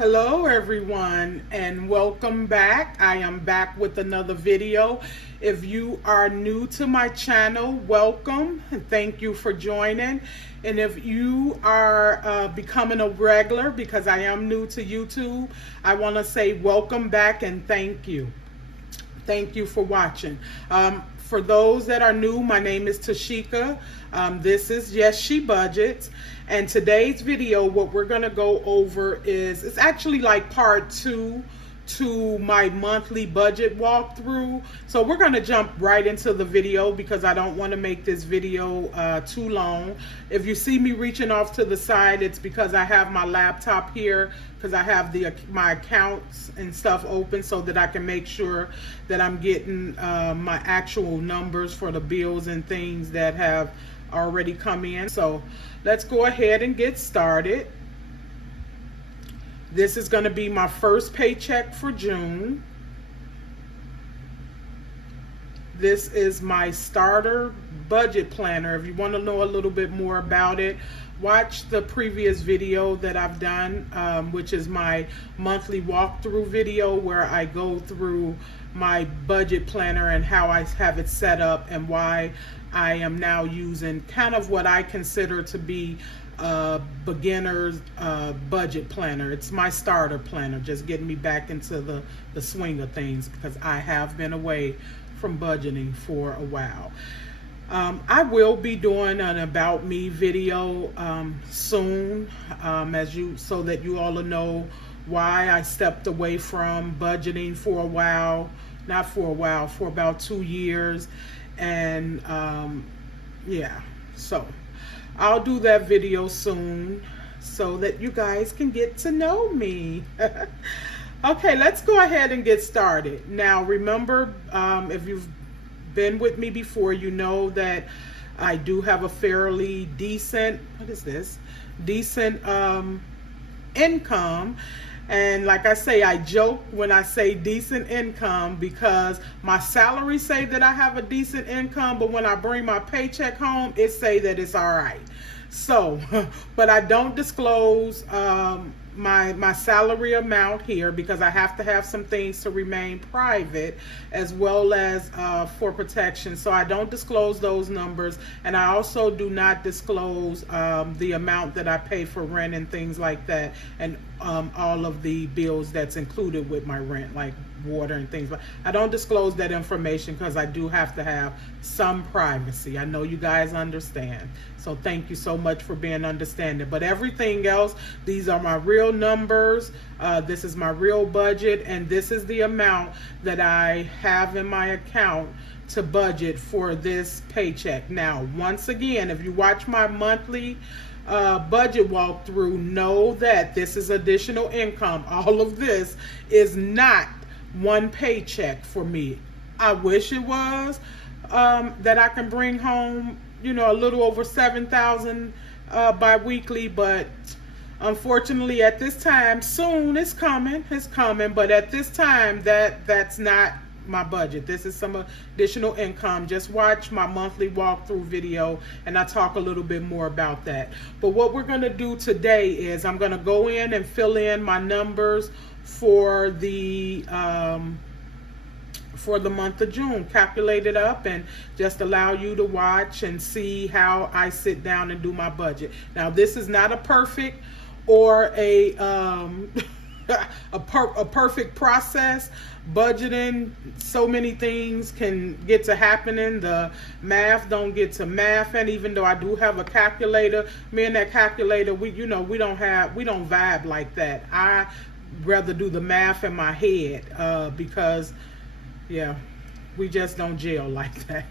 Hello everyone and welcome back. I am back with another video. If you are new to my channel, welcome and thank you for joining. And if you are becoming a regular, because I am new to YouTube, I want to say welcome back and thank you. Thank you for watching. For those that are new, my name is Tashika. This is Yes She Budgets. And today's video, what we're going to go over is, it's actually like part 2 to my monthly budget walkthrough. So we're going to jump right into the video because I don't want to make this video too long. If you see me reaching off to the side, it's because I have my laptop here, because I have my accounts and stuff open so that I can make sure that I'm getting my actual numbers for the bills and things that have already come in. So let's go ahead and get started. This is going to be my first paycheck for June. This is my starter budget planner. If you want to know a little bit more about it, watch the previous video that I've done, which is my monthly walkthrough video where I go through my budget planner and how I have it set up and why I am now using kind of what I consider to be a beginner's budget planner. It's my starter planner, just getting me back into the swing of things because I have been away from budgeting for a while. I will be doing an about me video soon, so that you all will know why I stepped away from budgeting for a while. Not for a while, for about 2 years. And yeah, so I'll do that video soon so that you guys can get to know me. Okay, let's go ahead and get started. Now, remember, if you've been with me before, you know that I do have a fairly decent, decent income. And like I say, I joke when I say decent income because my salary say that I have a decent income, but when I bring my paycheck home, it say that it's all right. So, but I don't disclose my salary amount here because I have to have some things to remain private as well as for protection. So I don't disclose those numbers, and I also do not disclose the amount that I pay for rent and things like that, and all of the bills that's included with my rent, like water and things. But I don't disclose that information because I do have to have some privacy. I know you guys understand. So thank you so much for being understanding. But everything else, these are my real numbers. This is my real budget, and this is the amount that I have in my account to budget for this paycheck. Now, once again, if you watch my monthly budget walkthrough, know that this is additional income. All of this is not one paycheck for me. I wish it was that I can bring home, you know, a little over $7,000 bi-weekly, but unfortunately at this time, soon it's coming, but at this time that's not my budget. This is some additional income. Just watch my monthly walkthrough video and I talk a little bit more about that. But what we're going to do today is I'm going to go in and fill in my numbers for the month of June, calculate it up and just allow you to watch and see how I sit down and do my budget. Now, this is not a perfect or a perfect process. Budgeting, so many things can get to happening. The math don't get to math, and even though I do have a calculator, me and that calculator, we don't vibe like that. I rather do the math in my head because yeah, we just don't gel like that.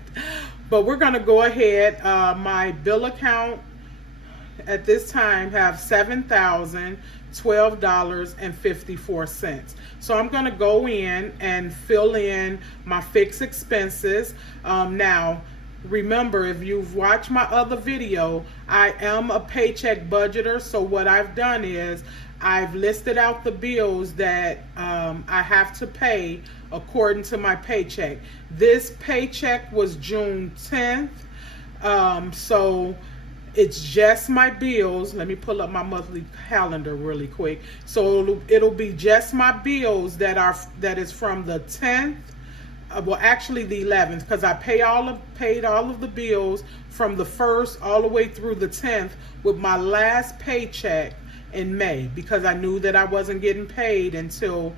But we're gonna go ahead. My bill account at this time have $7,012.54. So I'm gonna go in and fill in my fixed expenses. Now, remember, if you've watched my other video, I am a paycheck budgeter. So what I've done is I've listed out the bills that I have to pay according to my paycheck. This paycheck was June 10th. So it's just my bills. Let me pull up my monthly calendar really quick. So it'll be just my bills that is from the 10th. Well, actually the 11th, because I paid all of the bills from the 1st all the way through the 10th with my last paycheck in May, because I knew that I wasn't getting paid until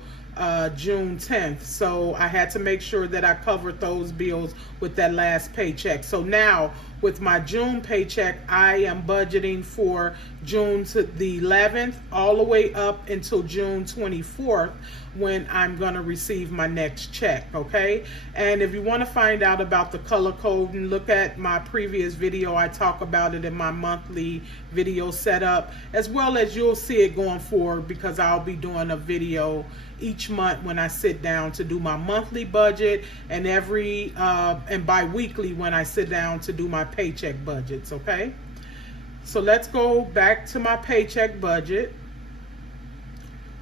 June 10th. So I had to make sure that I covered those bills with that last paycheck. So now with my June paycheck, I am budgeting for June to the 11th all the way up until June 24th, when I'm going to receive my next check, okay? And if you want to find out about the color code and look at my previous video, I talk about it in my monthly video setup, as well as you'll see it going forward, because I'll be doing a video each month when I sit down to do my monthly budget, and and bi-weekly when I sit down to do my paycheck budgets, okay? So let's go back to my paycheck budget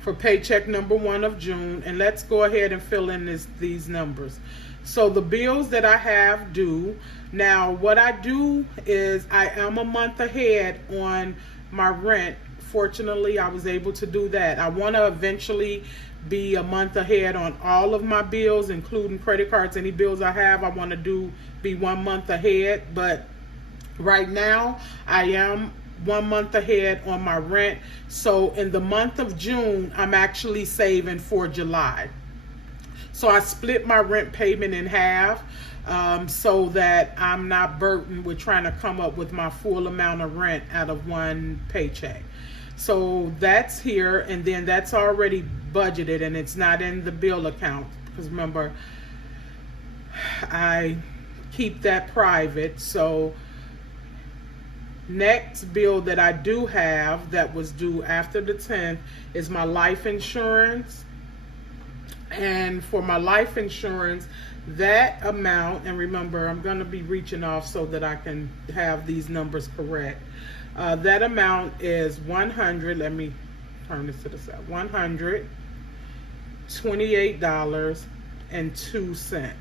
for paycheck number 1 of June, and let's go ahead and fill in these numbers. So the bills that I have due, now what I do is I am a month ahead on my rent. Fortunately, I was able to do that. I want to eventually be a month ahead on all of my bills, including credit cards. Any bills I have, I want to be 1 month ahead, but right now I am 1 month ahead on my rent. So in the month of June, I'm actually saving for July. So I split my rent payment in half, so that I'm not burdened with trying to come up with my full amount of rent out of one paycheck. So that's here, and then that's already budgeted, and it's not in the bill account, because remember, I keep that private. So next bill that I do have that was due after the 10th is my life insurance. And for my life insurance, that amount, and remember, I'm going to be reaching off so that I can have these numbers correct. That amount is let me turn this to the side, $128.02.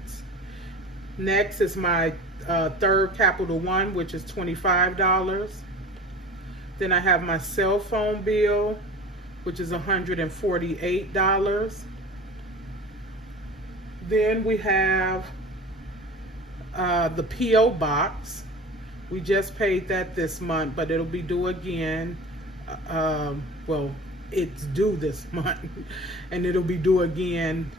Next is my third Capital One, which is $25. Then I have my cell phone bill, which is $148. Then we have the P.O. box. We just paid that this month, but it'll be due again. Well, it's due this month, and it'll be due again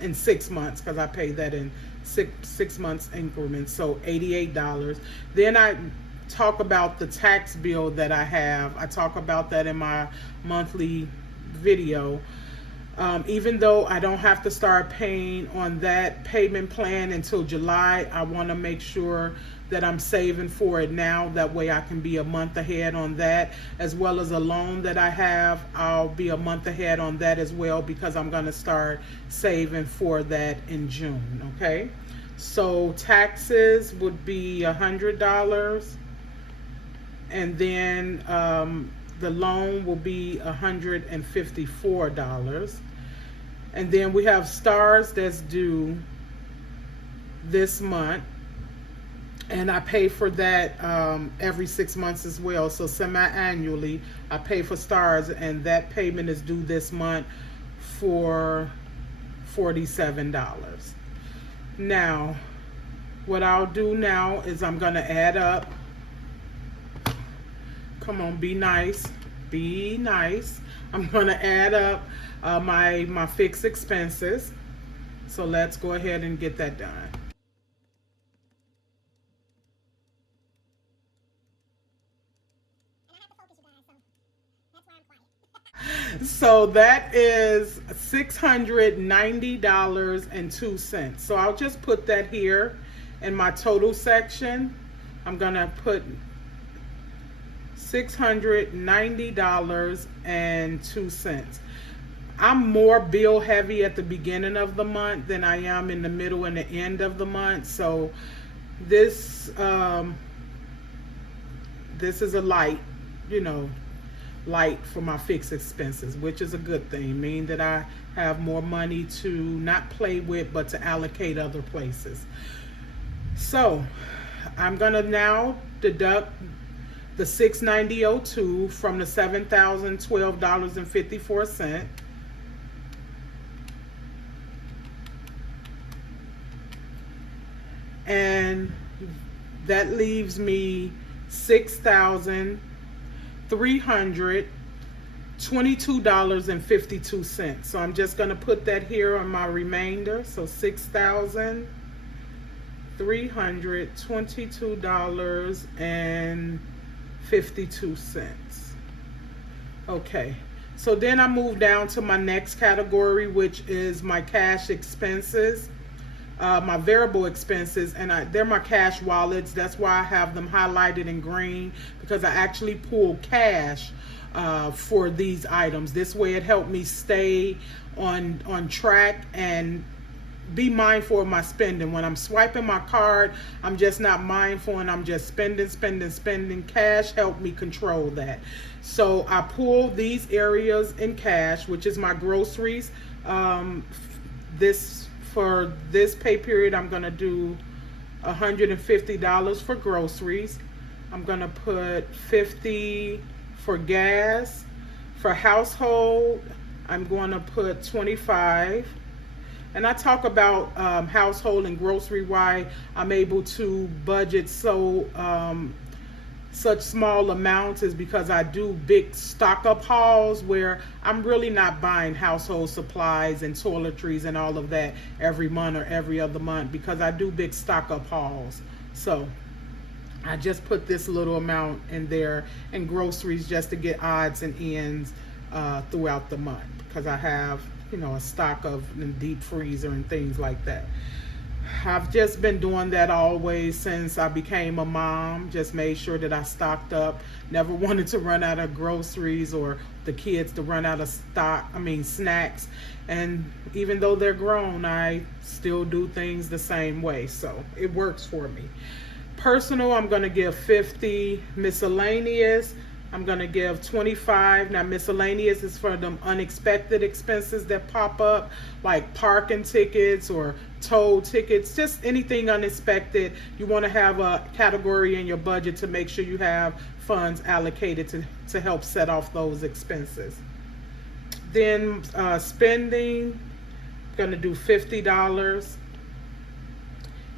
in 6 months, because I paid that in six months increments, so $88. Then I talk about the tax bill that I have. I talk about that in my monthly video. Even though I don't have to start paying on that payment plan until July, I want to make sure that I'm saving for it now. That way I can be a month ahead on that, as well as a loan that I have. I'll be a month ahead on that as well, because I'm going to start saving for that in June, okay? So taxes would be $100, and then the loan will be $154. And then we have stars that's due this month, and I pay for that every 6 months as well. So semi-annually, I pay for stars, and that payment is due this month for $47. Now, what I'll do now is I'm going to add up. Come on, be nice. Be nice. I'm going to add up my fixed expenses. So let's go ahead and get that done. So that is $690.02. So I'll just put that here in my total section. I'm gonna put $690.02. I'm more bill heavy at the beginning of the month than I am in the middle and the end of the month. So this is a light, light for my fixed expenses, which is a good thing, meaning that I have more money to not play with, but to allocate other places. So I'm gonna now deduct the $690.02 from the $7,012.54. And that leaves me $6,322.52. So I'm just going to put that here on my remainder. So $6,322.52. Okay. So then I move down to my next category, which is my cash expenses. My variable expenses, and they're my cash wallets. That's why I have them highlighted in green, because I actually pull cash for these items. This way it helped me stay on track and be mindful of my spending. When I'm swiping my card, I'm just not mindful and I'm just spending. Cash helped me control that. So I pull these areas in cash, which is my groceries. For this pay period, I'm going to do $150 for groceries. I'm going to put $50 for gas. For household, I'm going to put $25. And I talk about household and grocery, why I'm able to budget such small amounts is because I do big stock up hauls where I'm really not buying household supplies and toiletries and all of that every month or every other month, because I do big stock up hauls. So I just put this little amount in there in groceries just to get odds and ends throughout the month, because I have, a stock of deep freezer and things like that. I've just been doing that always since I became a mom. Just made sure that I stocked up. Never wanted to run out of groceries or the kids to run out of snacks. And even though they're grown, I still do things the same way. So it works for me. Personal, I'm going to give $50. Miscellaneous, I'm going to give $25. Now, miscellaneous is for them unexpected expenses that pop up, like parking tickets or toll tickets, just anything unexpected. You want to have a category in your budget to make sure you have funds allocated to help set off those expenses. Then spending, I'm going to do $50.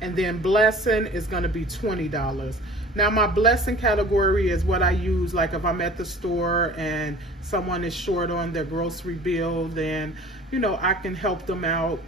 And then blessing is going to be $20. Now, my blessing category is what I use, like if I'm at the store and someone is short on their grocery bill, then, I can help them out,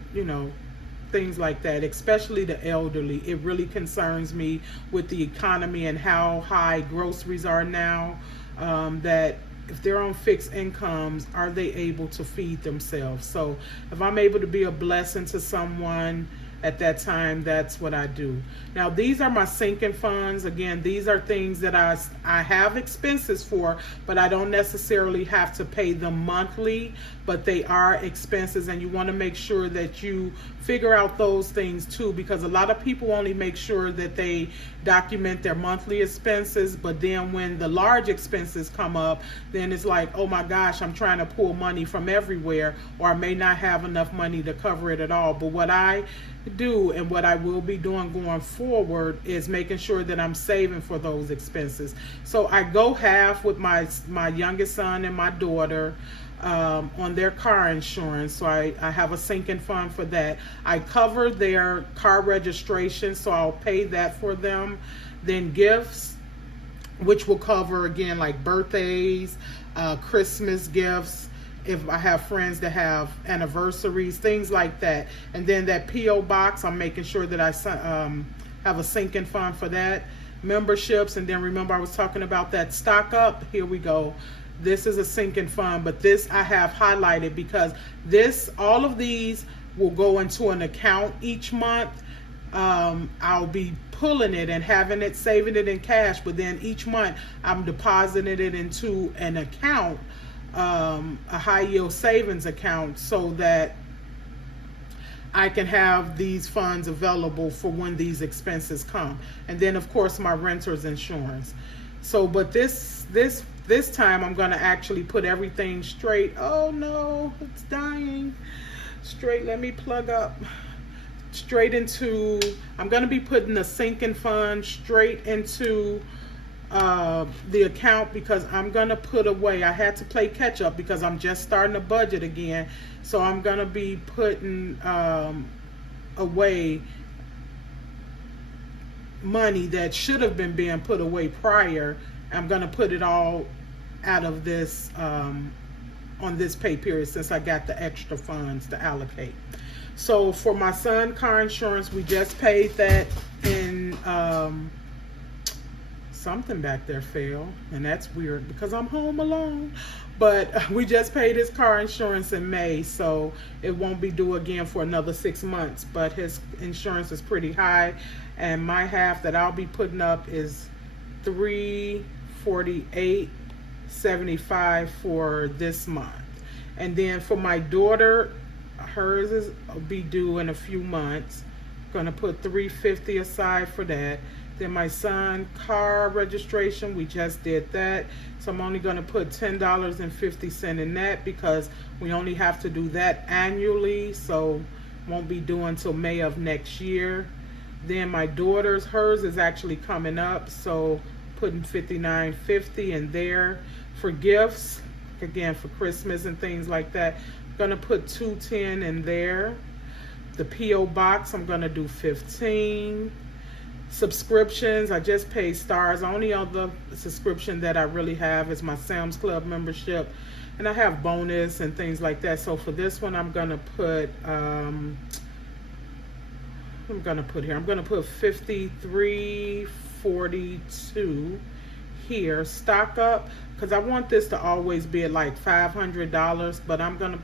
things like that, especially the elderly. It really concerns me with the economy and how high groceries are now, that if they're on fixed incomes, are they able to feed themselves? So if I'm able to be a blessing to someone at that time, that's what I do. Now, these are my sinking funds. Again, these are things that I have expenses for, but I don't necessarily have to pay them monthly, but they are expenses, and you want to make sure that you figure out those things too, because a lot of people only make sure that they document their monthly expenses, but then when the large expenses come up, then it's like, oh my gosh, I'm trying to pull money from everywhere, or I may not have enough money to cover it at all. But what I do and what I will be doing going forward is making sure that I'm saving for those expenses. So I go half with my youngest son and my daughter on their car insurance. So I have a sinking fund for that. I cover their car registration, so I'll pay that for them. Then gifts, which will cover, again, like birthdays, Christmas gifts, if I have friends that have anniversaries, things like that. And then that P.O. box, I'm making sure that I have a sinking fund for that. Memberships, and then remember I was talking about that stock up. Here we go. This is a sinking fund, but this I have highlighted because all of these will go into an account each month. I'll be pulling it and saving it in cash, but then each month I'm depositing it into an account, a high yield savings account, so that I can have these funds available for when these expenses come. And then of course my renter's insurance. So, but this time I'm gonna actually put everything straight. Oh no, it's dying. Straight, let me plug up. straight into, I'm going to be putting the sinking fund straight into the account, because I'm going to put away, I had to play catch up because I'm just starting a budget again. So I'm going to be putting away money that should have been being put away prior. I'm going to put it all out of this on this pay period, since I got the extra funds to allocate. So for my son car insurance, we just paid that in something back there fell, and that's weird because I'm home alone. But we just paid his car insurance in May, so it won't be due again for another 6 months. But his insurance is pretty high, and my half that I'll be putting up is $348.75 for this month. And then for my daughter, hers is be due in a few months. Gonna put $350 aside for that. Then my son car registration, we just did that, so I'm only going to put $10.50 in that, because we only have to do that annually, so won't be due until May of next year. Then my daughter's, hers is actually coming up, so putting $59.50 in there. For gifts, again for Christmas and things like that, I'm going to put $210 in there. The P.O. box, I'm going to do $15. Subscriptions, I just paid stars. Only other subscription that I really have is my Sam's Club membership, and I have bonus and things like that. So for this one, I'm gonna put I'm gonna put $53.42 here. Stock up, because I want this to always be at like $500, but I'm gonna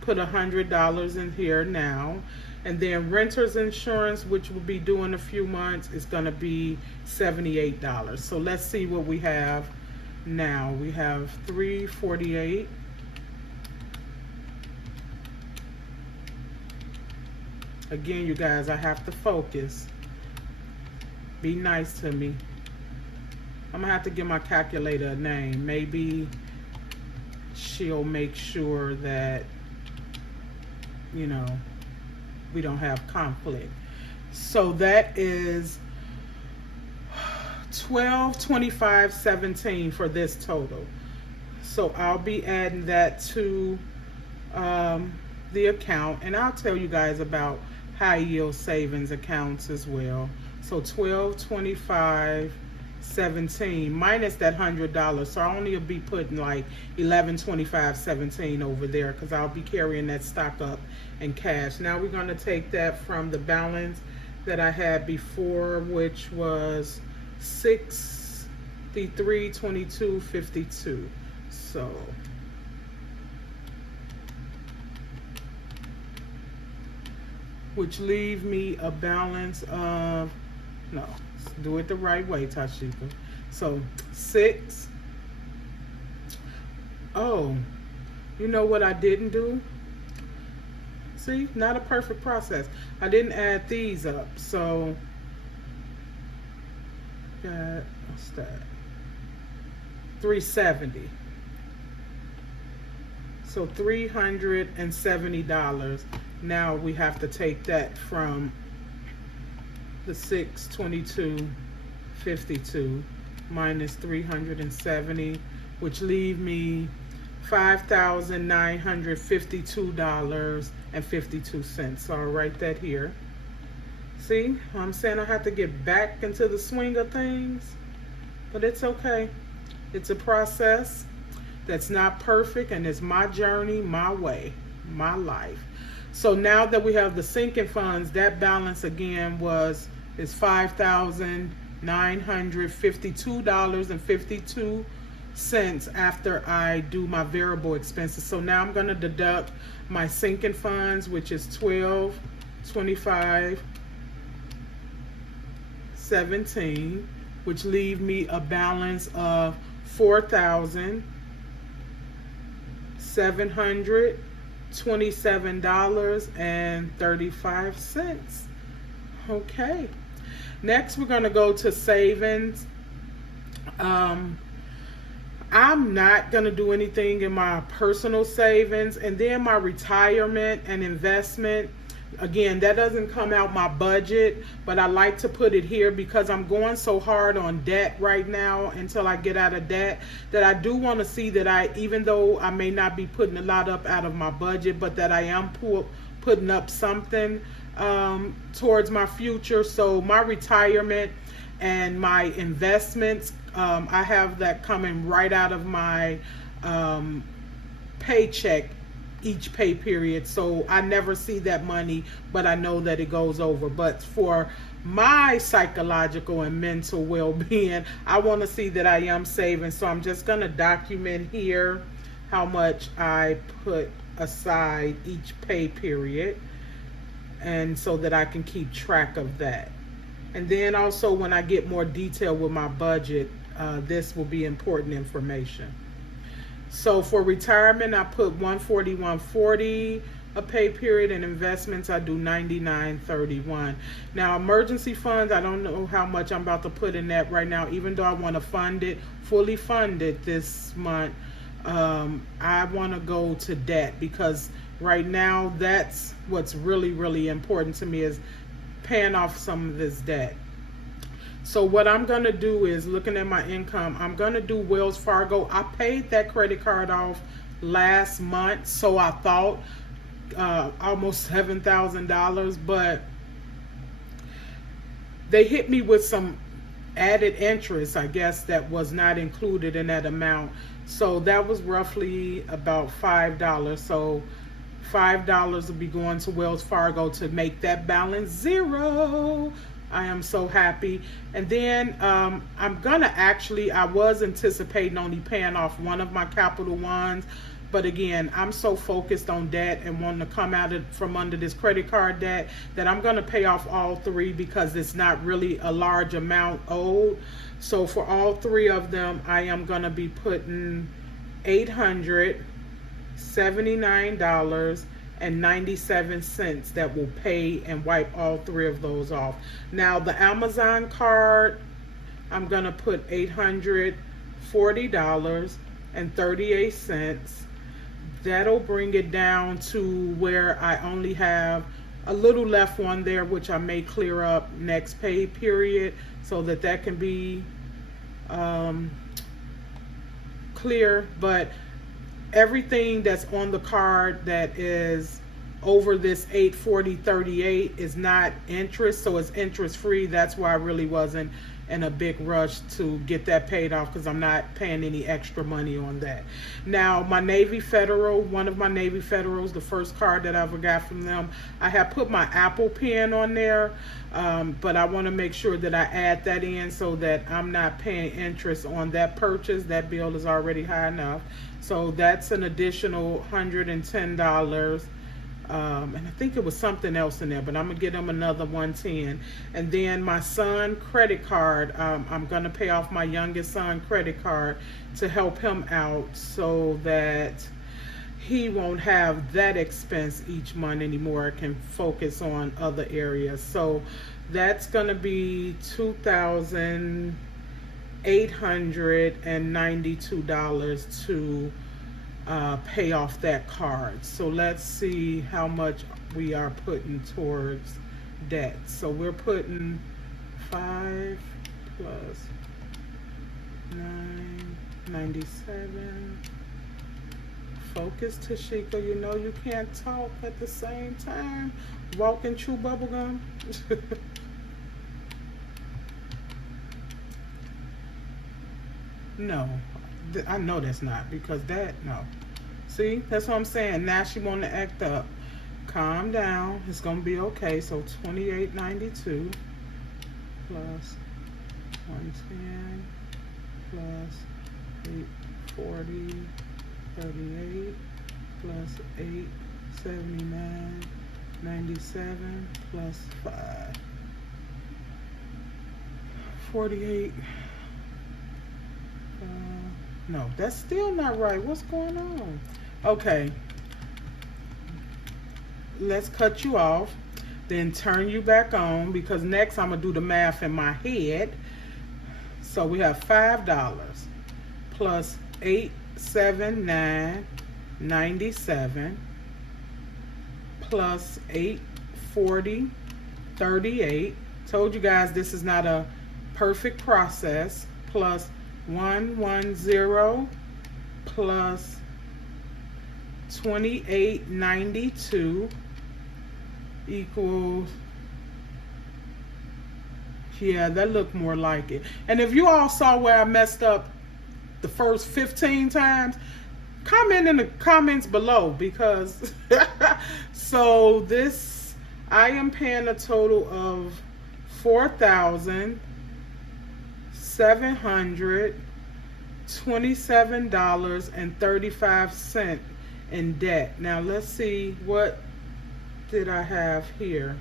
put $100 in here now. And then renter's insurance, which will be due in a few months, is going to be $78. So let's see what we have now. We have $348. Again, you guys, I have to focus. Be nice to me. I'm going to have to give my calculator a name. Maybe she'll make sure that, you know, we don't have conflict. So that is $1225.17 for this total. So I'll be adding that to the account, and I'll tell you guys about high yield savings accounts as well. So $1225.17 minus that $100, so I only will be putting like $1125.17 over there, because I'll be carrying that stock up in cash. Now we're going to take that from the balance that I had before, which was $63.22.52. So which leave me a balance of, no, do it the right way, Tashika. So oh, you know what I didn't do? See, not a perfect process. I didn't add these up. So what's that? $370. So $370. Now we have to take that from the $622.52 minus $370, which leave me $5,952.52. So I'll write that here. See, I'm saying I have to get back into the swing of things, but it's okay. It's a process that's not perfect, and it's my journey, my way, my life. So now that we have the sinking funds, that balance again is $5,952.52 after I do my variable expenses. So now I'm going to deduct my sinking funds, which is $1225.17, which leave me a balance of $4,727.35. Okay. Next, we're going to go to savings. I'm not going to do anything in my personal savings, and then my retirement and investment. Again, that doesn't come out my budget, but I like to put it here because I'm going so hard on debt right now until I get out of debt, that I do want to see that even though I may not be putting a lot up out of my budget, but that I am putting up something towards my future. So my retirement and my investments, I have that coming right out of my paycheck each pay period. So I never see that money, but I know that it goes over. But for my psychological and mental well-being, I want to see that I am saving. So I'm just going to document here how much I put aside each pay period, and so that I can keep track of that. And then also when I get more detail with my budget, this will be important information. So for retirement, I put 140 a pay period, and investments I do 99.31. Now emergency funds, I don't know how much I'm about to put in that right now, even though I want to fund it, fully fund it this month. I want to go to debt, because right now that's what's really, really important to me, is paying off some of this debt. So what I'm going to do is, looking at my income, I'm going to do Wells Fargo. I paid that credit card off last month, so I thought almost $7,000, but they hit me with some added interest, I guess, that was not included in that amount. So that was roughly about $5. So $5 will be going to Wells Fargo to make that balance zero. I am so happy. And then I'm gonna I was anticipating only paying off one of my Capital Ones, but again, I'm so focused on debt and wanting to come out from under this credit card debt that I'm gonna pay off all three, because it's not really a large amount owed. So for all three of them, I am gonna be putting $879.97 that will pay and wipe all three of those off. Now the Amazon card, I'm gonna put $840.38. That'll bring it down to where I only have a little left on there, which I may clear up next pay period, so that can be clear. But everything that's on the card that is over this $840.38 is not interest, so it's interest free. That's why I really wasn't in a big rush to get that paid off, because I'm not paying any extra money on that. Now my Navy Federal, one of my Navy Federals, the first card that I ever got from them, I have put my Apple Pen on there, but I want to make sure that I add that in so that I'm not paying interest on that purchase. That bill is already high enough. So that's an additional $110. And I think it was something else in there, but I'm gonna get them another 110. And then my son credit card, I'm gonna pay off my youngest son credit card to help him out, so that he won't have that expense each month anymore. I can focus on other areas. So that's gonna be $2,892 to pay off that card. So let's see how much we are putting towards debt. So we're putting 5 plus 997. Focus, Tashika. You know you can't talk at the same time. Walking chew bubblegum. No, I know that's not, because no. See, that's what I'm saying. Now she want to act up. Calm down. It's gonna be okay. So 2892 plus 110 plus 840 38 plus 879 97 plus 5 48. No, that's still not right. What's going on? Okay, let's cut you off, then turn you back on, because next I'm gonna do the math in my head. So we have $5 plus 879.97 plus 40, 38. Told you guys this is not a perfect process. Plus 110 plus 2892 equals, yeah, that looked more like it. And if you all saw where I messed up the first 15 times, comment in the comments below, because so this, I am paying a total of $4,727.35 in debt. Now let's see, what did I have here?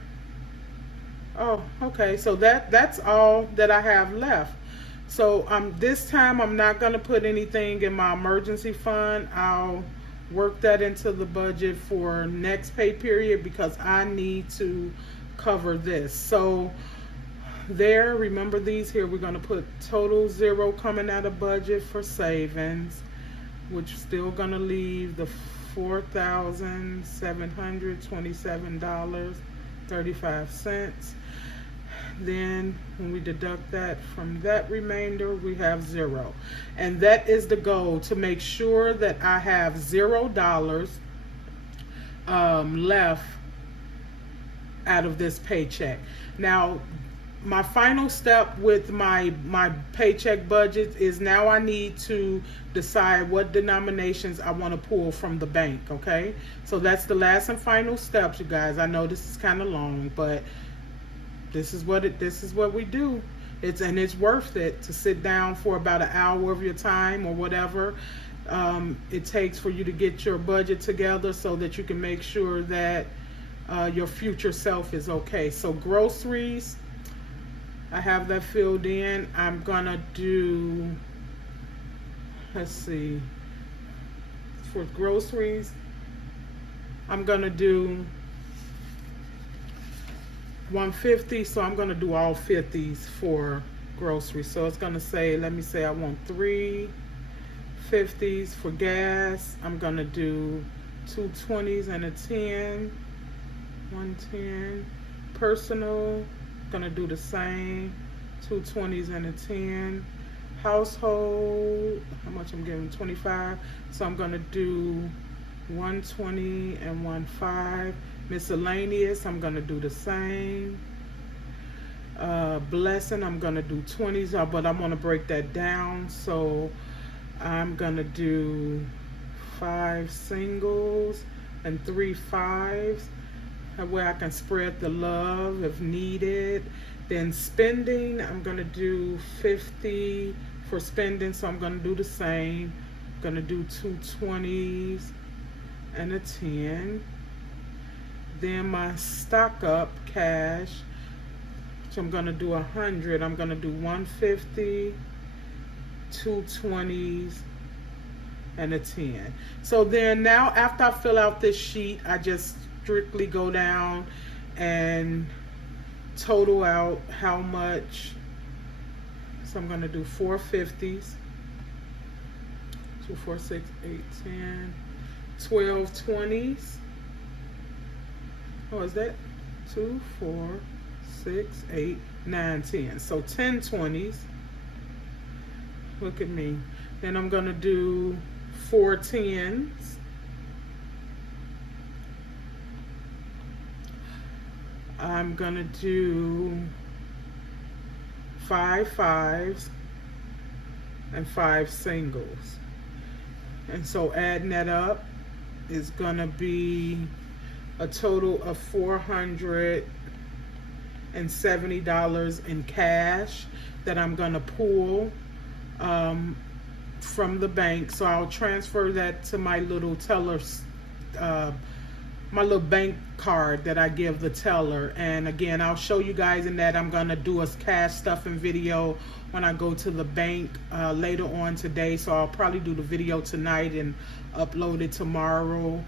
Oh, okay, so that's all that I have left. So this time I'm not going to put anything in my emergency fund. I'll work that into the budget for next pay period, because I need to cover this. So there, remember these here, we're going to put total 0 coming out of budget for savings, which is still going to leave the $4,727.35. Then when we deduct that from that remainder, we have 0. And that is the goal, to make sure that I have $0 left out of this paycheck. Now, my final step with my paycheck budget is, now I need to decide what denominations I want to pull from the bank. Okay, so that's the last and final steps, you guys. I know this is kind of long, but this is what we do. It's worth it to sit down for about an hour of your time, or whatever it takes for you to get your budget together, so that you can make sure that your future self is okay. So groceries, I have that filled in. I'm gonna do, let's see, for groceries, I'm gonna do 150, so I'm gonna do all 50s for groceries. So it's gonna say, let me say I want 3 50s for gas. I'm gonna do 2 20s and a 10, 110. Personal, gonna do the same, 2 20s and a 10. Household, how much I'm giving, 25, so I'm gonna do 120 and 15. Miscellaneous, I'm gonna do the same. Blessing, I'm gonna do 20s, but I'm gonna break that down. So I'm gonna do 5 singles and 3 5s. That way I can spread the love if needed. Then spending, I'm gonna do 50 for spending, so I'm gonna do the same. I'm gonna do 2 20s and a 10. Then my stock up cash, so I'm gonna do 100. I'm gonna do 150, 2 20s, and a 10. So then now, after I fill out this sheet, I just strictly go down and total out how much. So I'm gonna do 4 50s, 2 4 6 8 10, 12 20s. Oh, is that 2 4 6 8 9 10? So 10 20s. Look at me. Then I'm gonna do 4 10s. I'm gonna do 5 5s and 5 singles. And so adding that up is gonna be a total of $470 in cash that I'm gonna pull from the bank. So I'll transfer that to my little teller, my little bank card that I give the teller. And again, I'll show you guys in that. I'm gonna do a cash stuffing video when I go to the bank later on today. So I'll probably do the video tonight and upload it tomorrow.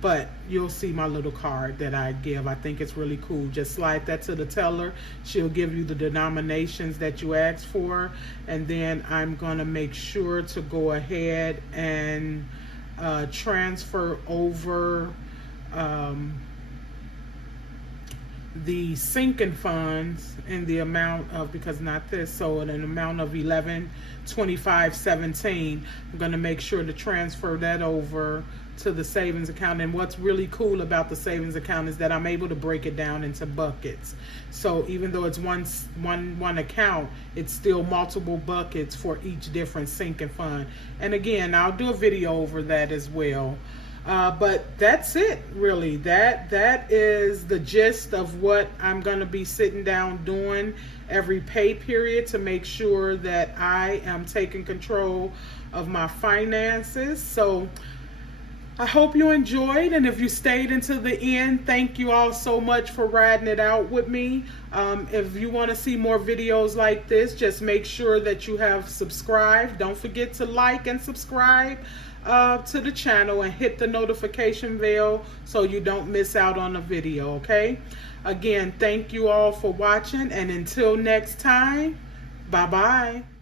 But you'll see my little card that I give. I think it's really cool. Just slide that to the teller. She'll give you the denominations that you asked for, and then I'm gonna make sure to go ahead and transfer over the sinking funds in the amount of, because not this, so in an amount of 11.25.17. I'm going to make sure to transfer that over to the savings account. And what's really cool about the savings account is that I'm able to break it down into buckets. So even though it's one account, it's still multiple buckets for each different sinking fund. And again, I'll do a video over that as well. But that's it, really. That is the gist of what I'm going to be sitting down doing every pay period to make sure that I am taking control of my finances. So I hope you enjoyed, and if you stayed until the end, thank you all so much for riding it out with me. If you want to see more videos like this, just make sure that you have subscribed. Don't forget to like and subscribe to the channel and hit the notification bell so you don't miss out on a video, okay? Again, thank you all for watching, and until next time, bye-bye.